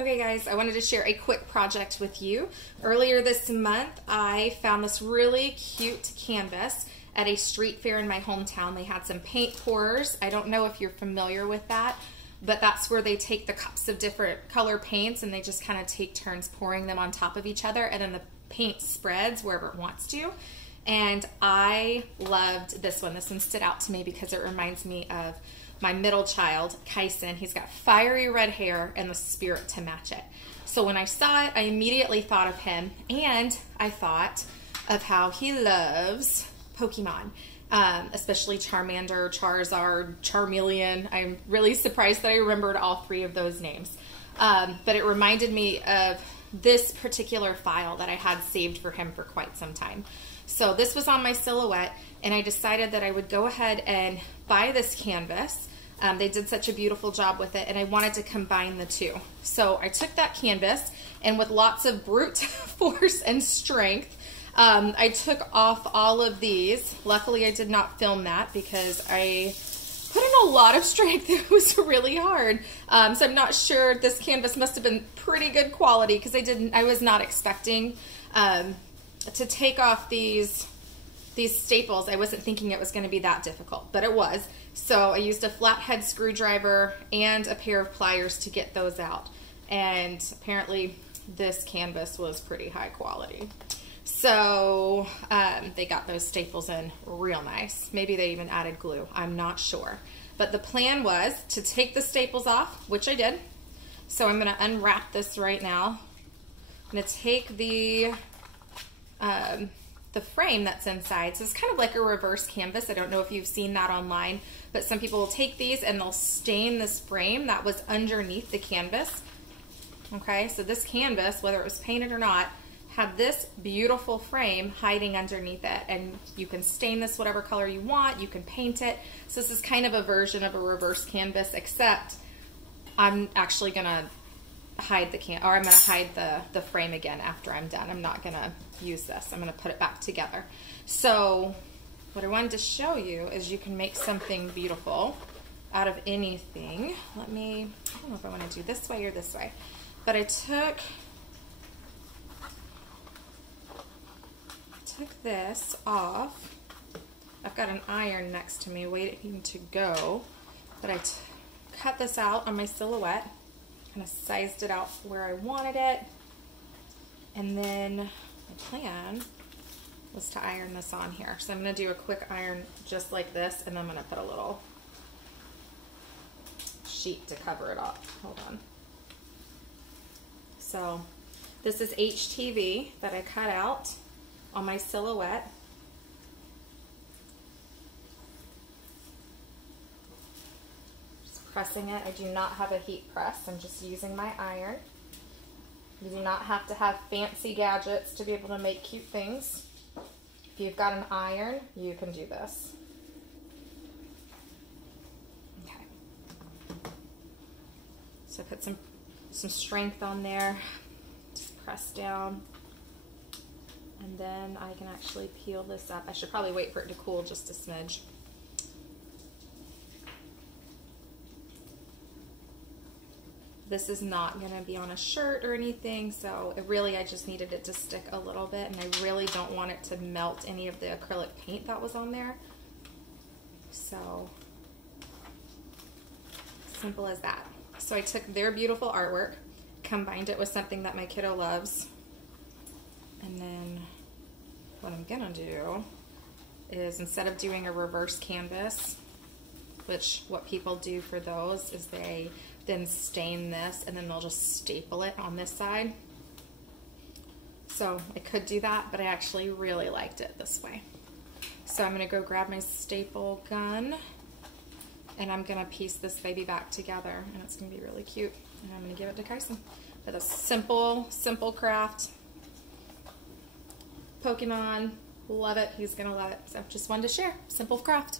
Okay guys, I wanted to share a quick project with you. Earlier this month, I found this really cute canvas at a street fair in my hometown. They had some paint pourers. I don't know if you're familiar with that, but that's where they take the cups of different color paints and they just kind of take turns pouring them on top of each other, and then the paint spreads wherever it wants to. And I loved this one. This one stood out to me because it reminds me of my middle child, Kaison. He's got fiery red hair and the spirit to match it. So when I saw it, I immediately thought of him, and I thought of how he loves Pokemon, especially Charmander, Charizard, Charmeleon. I'm really surprised that I remembered all three of those names. But it reminded me of this particular file that I had saved for him for quite some time. So this was on my silhouette, and I decided that I would go ahead and buy this canvas. They did such a beautiful job with it, and I wanted to combine the two. So I took that canvas, and with lots of brute force and strength, I took off all of these. Luckily, I did not film that because I put in a lot of strength. It was really hard. So I'm not sure. This canvas must have been pretty good quality because I was not expecting to take off these staples. I wasn't thinking it was going to be that difficult, but it was. So I used a flathead screwdriver and a pair of pliers to get those out. And apparently this canvas was pretty high quality. So they got those staples in real nice. Maybe they even added glue. I'm not sure. But the plan was to take the staples off, which I did. So I'm going to unwrap this right now. I'm going to take the frame that's inside. So it's kind of like a reverse canvas. I don't know if you've seen that online, but some people will take these and they'll stain this frame that was underneath the canvas. Okay, so this canvas, whether it was painted or not, had this beautiful frame hiding underneath it, and you can stain this whatever color you want, you can paint it. So this is kind of a version of a reverse canvas, except I'm actually gonna hide I'm gonna hide the frame again after I'm done. I'm not gonna use this. I'm gonna put it back together. So what I wanted to show you is you can make something beautiful out of anything. I don't know if I want to do this way or this way, but I took this off. I've got an iron next to me waiting to go, but I cut this out on my silhouette, kind of sized it out where I wanted it, and then my plan was to iron this on here. So I'm going to do a quick iron just like this, and then I'm going to put a little sheet to cover it up. Hold on. So this is HTV that I cut out on my silhouette. Just pressing it. I do not have a heat press. I'm just using my iron. You do not have to have fancy gadgets to be able to make cute things. If you've got an iron, you can do this. Okay. So put some strength on there. Just press down. And then I can actually peel this up. I should probably wait for it to cool just a smidge. This is not going to be on a shirt or anything, so I just needed it to stick a little bit, and I really don't want it to melt any of the acrylic paint that was on there. So, simple as that. So I took their beautiful artwork, combined it with something that my kiddo loves, and then what I'm gonna do is, instead of doing a reverse canvas, which what people do for those is they then stain this and then they'll just staple it on this side. So I could do that, but I actually really liked it this way. So I'm gonna go grab my staple gun, and I'm gonna piece this baby back together, and it's gonna be really cute, and I'm gonna give it to Kaison. But a simple craft. Pokemon, love it. He's gonna love it. So just wanted to share. Simple craft.